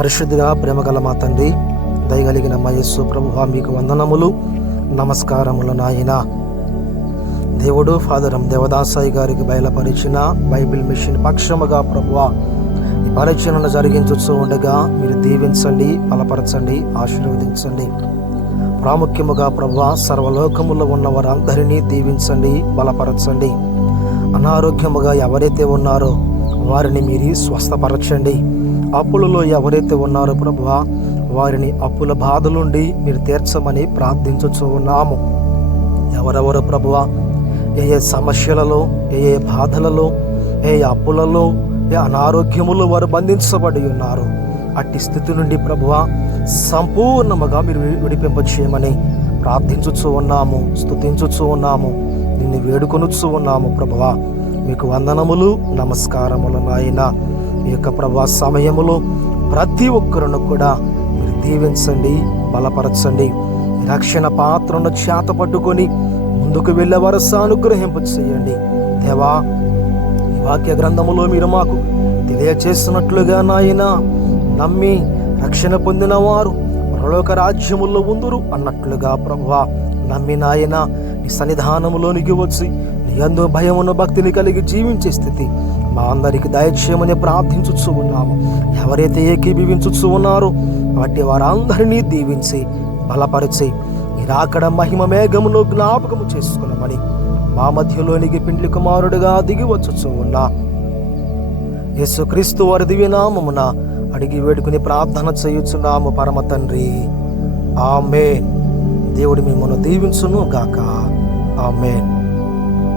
పరిశుద్ధిగా ప్రేమగల మా తండ్రి, దయగలిగిన మా యేసు ప్రభువా, మీకు వందనములు, నమస్కారములు నాయన. దేవుడు ఫాదరం దేవదాసాయి గారికి బయలుపరిచిన బైబిల్ మిషన్ పక్షముగా ప్రభువా ఈ పరిచయను జరిగించు ఉండగా మీరు దీవించండి, బలపరచండి, ఆశీర్వదించండి. ప్రాముఖ్యముగా ప్రభువా, సర్వలోకములో ఉన్న వారందరినీ దీవించండి, బలపరచండి. అనారోగ్యముగా ఎవరైతే ఉన్నారో వారిని మీరు స్వస్థపరచండి. అప్పులలో ఎవరైతే ఉన్నారో ప్రభువా, వారిని అప్పుల బాధల నుండి మీరు తీర్చమని ప్రార్థించుచూ ఉన్నాము. ఎవరెవరు ప్రభువా ఏ ఏ సమస్యలలో, ఏ ఏ బాధలలో, ఏ అప్పులలో, ఏ అనారోగ్యములో వారు బంధించబడి ఉన్నారు, అట్టి స్థితి నుండి ప్రభువా సంపూర్ణముగా మీరు విడిపింపచేయమని ప్రార్థించుచూ ఉన్నాము, స్తుతించుచూ ఉన్నాము, నిన్ను వేడుకొనుచూ ఉన్నాము. ప్రభువా మీకు వందనములు, నమస్కారములు నాయన. ఈ యొక్క ప్రభువా సమయములో ప్రతి ఒక్కరును కూడా మీరు దీవించండి, బలపరచండి. రక్షణ పాత్రను చేత పట్టుకొని ముందుకు వెళ్ళే వరస అనుగ్రహింపు చేయండి. దేవా, ఈ వాక్య గ్రంథములో మీరు మాకు తెలియచేసినట్లుగా నాయన, నమ్మి రక్షణ పొందిన వారు పరలోక రాజ్యములో ఉందురు అన్నట్లుగా ప్రభువా నమ్మి నాయన నీ సన్నిధానములోనికి వచ్చి నీ యందు భయమును భక్తిని కలిగి జీవించే స్థితి మా అందరికి దయచేయమని ప్రార్థించుచూ ఉన్నాము. ఎవరైతే ఏకీభవించుచూ ఉన్నారో వాటి వారందరినీ దీవించి బలపరిచి మీరు అక్కడ మహిమ మేఘమును జ్ఞాపకము చేసుకున్నామని మా మధ్యలోనికి పిండ్లి కుమారుడిగా దిగి వచ్చుచూ ఉన్నా యేసుక్రీస్తు వారి దివ్యనామమున అడిగి వేడుకుని ప్రార్థన చేయుచున్నాము పరమ తండ్రి. ఆమేన్. దేవుడు మిమ్మల్ని దీవించును గాక. ఆమేన్.